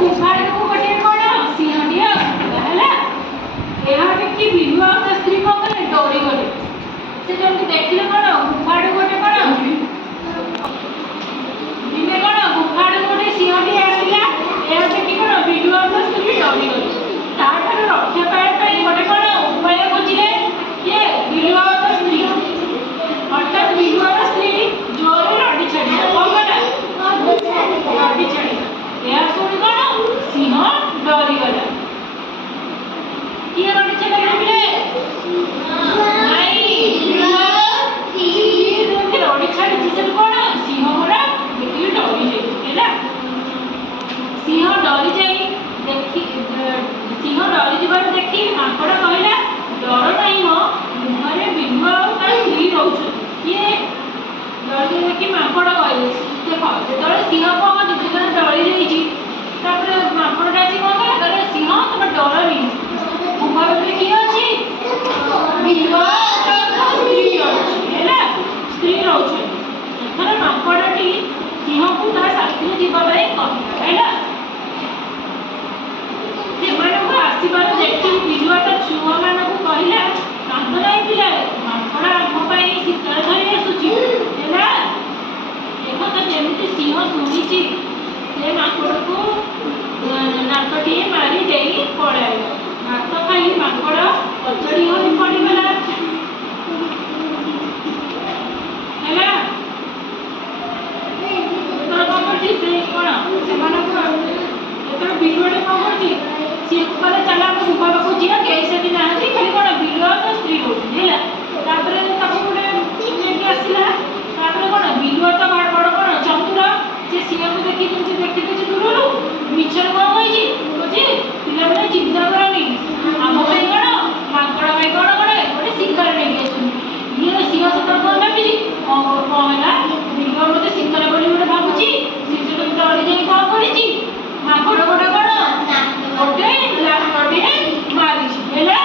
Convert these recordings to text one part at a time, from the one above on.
गुफाड़ को गोटे कोन सिंहटिया हैला एहा कि बिलुआ और स्त्री को गले डरी गले से जब देखिले कोन गुफाड़ गोटे कोन दिने कोन गुफाड़ गोटे सिंहटिया आसिला एहा देखि कोन बिलुआ और स्त्री डरी गले ताठार रक्षा पाए पई गोटे कोन उपाय खोजिले ये बिलुआ और स्त्री अर्थात बिलुआ और स्त्री जोर रडी छड़ी कोन रडी छड़ी या सुन कोन सिंह डरी गला किए रडी छड़ी बिले नहीं बिलुआ स्त्री रडी छड़ी जिसल कोन सिंह मोरा देखि डरी जाई हैला सिंह डरी जाई देखि सिंह डरी जबार देखि माकड़ कहला डर नहीं हो मुहरे बिलुआ और तार स्त्री रहउछ ये डरी देखि माकड़ कहले देखो जेतले सिंह कोन जेतले डरी जाईची तापर माकड़ डाची कोन कहला करे सिंह तुम डरनी मुहरे पे की अछि बिलुआ और स्त्री अछि हैला स्त्री रहउछ एथरे माकड़टी सिंह को ता शास्त्री जीवा बारे कहला हैला सेମାନଙ୍କୁ ଆସିବାର ଦେଖି ବିଲୁଆ ତା ଛୁଆ ମାନଙ୍କୁ କହିଲା କାନ୍ଦ ନାହିଁ ପିଲା ମାଙ୍କଡ଼ ଆମ ପାଇଁ ଶୀତଳ ଧରି ଆସୁଛି ହେଲା ଦେଖ ତ ଯେମିତି ସିଂହ ଶୁଣିଛି ସେ ମାଙ୍କଡ଼କୁ ନାକଟିଏ ମାରି ଦେଇ ପଳାଇଲା ଭାତ ଖାଇ ମାଙ୍କଡ଼ କଚଡ଼ି ହୋଇ ପଡ଼ିଗଲା ହେଲା ଏଥର କ'ଣ କରୁଛି ସେ କ'ଣ ସେମାନଙ୍କୁ ଏଥର ବିଲୁଆଟେ କ'ଣ କରୁଛି ସିଏ କହିଲା ଚାଲ ଆମେ ଗୁଫା ପାଖକୁ ଯିବା କେହି ସେଠି ନାହାନ୍ତି ଖାଲି କ'ଣ ବିଲୁଆ ତ ସ୍ତ୍ରୀ ରହୁଛନ୍ତି ହେଲା ତାପରେ ତାକୁ ଗୋଟେ ନେଇକି ଆସିଲା ତାପରେ କ'ଣ ବିଲୁଆ ତ ବଡ଼ କ'ଣ ଚତୁର ସେ ସିଂହକୁ ଦେଖି ଯେମିତି ଦେଖିଦେଇଛି ଦୂରରୁ ମିଛରେ କ'ଣ କହିଛି କହୁଛି ପିଲାମାନେ ଚିନ୍ତା କରନି ଆମ ପାଇଁ କ'ଣ ମାଙ୍କଡ଼ ପାଇଁ କ'ଣ ଗୋଟେ ଶିକାର ନେଇକି ଆସୁଛନ୍ତି ଇଏ ସିଂହ ସେତେବେଳେ କ'ଣ ଭାବିଛି କ'ଣ ହେଲା ବିଲୁଆ ମୋତେ ଶିକାର ବୋଲି ଗୋଟେ ଭାବୁଛି ସେ ସେଠୁ ଡରି ଯାଇ କ'ଣ କରିଛି ମାଙ୍କଡ଼ ଗୋଟେ କ'ଣ ଗୋଟେ ଲାଠଟେ ମାରିଛି ହେଲା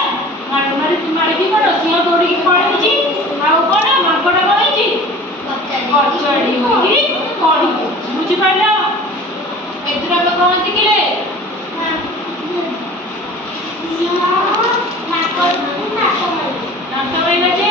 ମାରିକି କ'ଣ ସିଂହ ଦୌଡ଼ିକି ପଳେଇଛି ଆଉ କ'ଣ ମାଙ୍କଡ଼ କ'ଣ ହେଇଛି କଚଡ଼ି ହୋଇ ପଡ଼ିଛି ବୁଝିପାରିଲ ଏଥିରେ ଆମେ କ'ଣ ଶିଖିଲେ ନାଟ ମାଇଲା ଯେ